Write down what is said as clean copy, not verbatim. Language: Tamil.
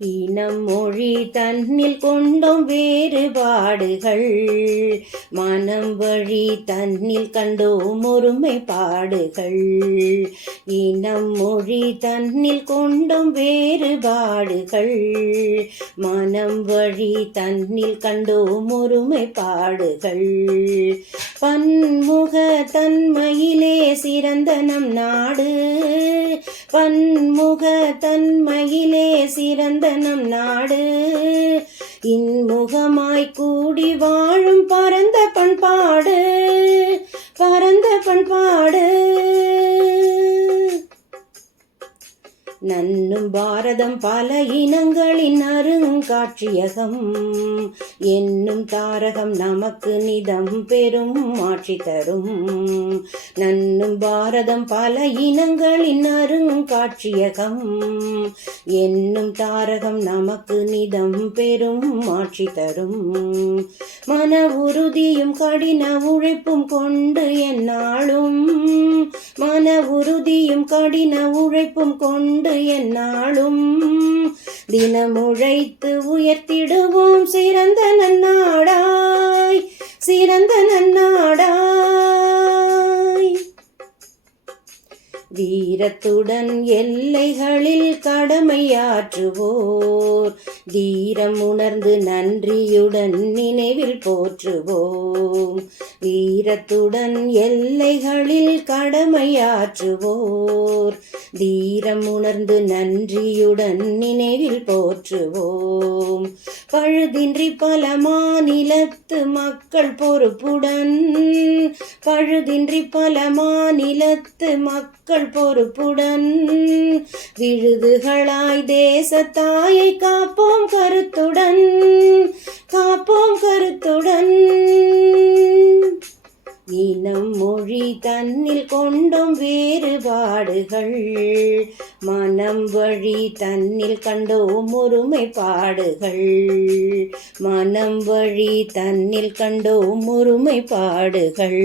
இனம் மொழி தன்னில் கொண்டோம் வேறுபாடுகள், மனம் வழி தன்னில் கண்டோம் ஒருமைப்பாடுகள். இனம் மொழி தன்னில் கொண்டோம் வேறுபாடுகள், மனம் வழி தன்னில் கண்டோம் ஒருமைப்பாடுகள். பன்முக தன்மையிலே சிறந்த நம் நாடு, பன்முக தன்மையிலே சிறந்த நம் நாடு. இன்முகமாய் கூடி வாழும் பரந்த பண்பாடு, பரந்த பண்பாடு. நன்னும் பாரதம் பல இனங்களின் அருங்காட்சியகம், என்னும் தாரகம் நமக்கு நிதம் பெரும் ஆட்சி தரும். நன்னும் பாரதம் பல இனங்களின் அருங்காட்சியகம், என்னும் தாரகம் நமக்கு நிதம் பெரும் ஆட்சி தரும். மன உறுதியும் கடின உழைப்பும் கொண்டு எந்நாளும், மன உறுதியும் கடின உழைப்பும் கொண்டு எந்நாளும் தினமுழைத்து உயர்த்திடுவோம் சிறந்த நன்னாடாய், சிறந்த நன்னாடாய். வீரத்துடன் எல்லைகளில் கடமையாற்றுவோர், தீரம் உணர்ந்து நன்றியுடன் நினைவில் போற்றுவோம். வீரத்துடன் எல்லைகளில் கடமையாற்றுவோர், தீரம் உணர்ந்து நன்றியுடன் நினைவில் போற்றுவோம். பழுதின்றி பல மாநிலத்து மக்கள் பொறுப்புடன், பழுதின்றி பல மாநிலத்து மக்கள் பொறுப்புடன் விழுதுகளாய் தேசத்தாயை காப்போம் கருத்துடன், காப்போம் கருத்துடன். இனம் மொழி தன்னில் கொண்டோம் வேறுபாடுகள், மனம் வழி தன்னில் கண்டோம் ஒருமைப்பாடுகள். மனம் வழி தன்னில் கண்டோம் ஒருமைப்பாடுகள்.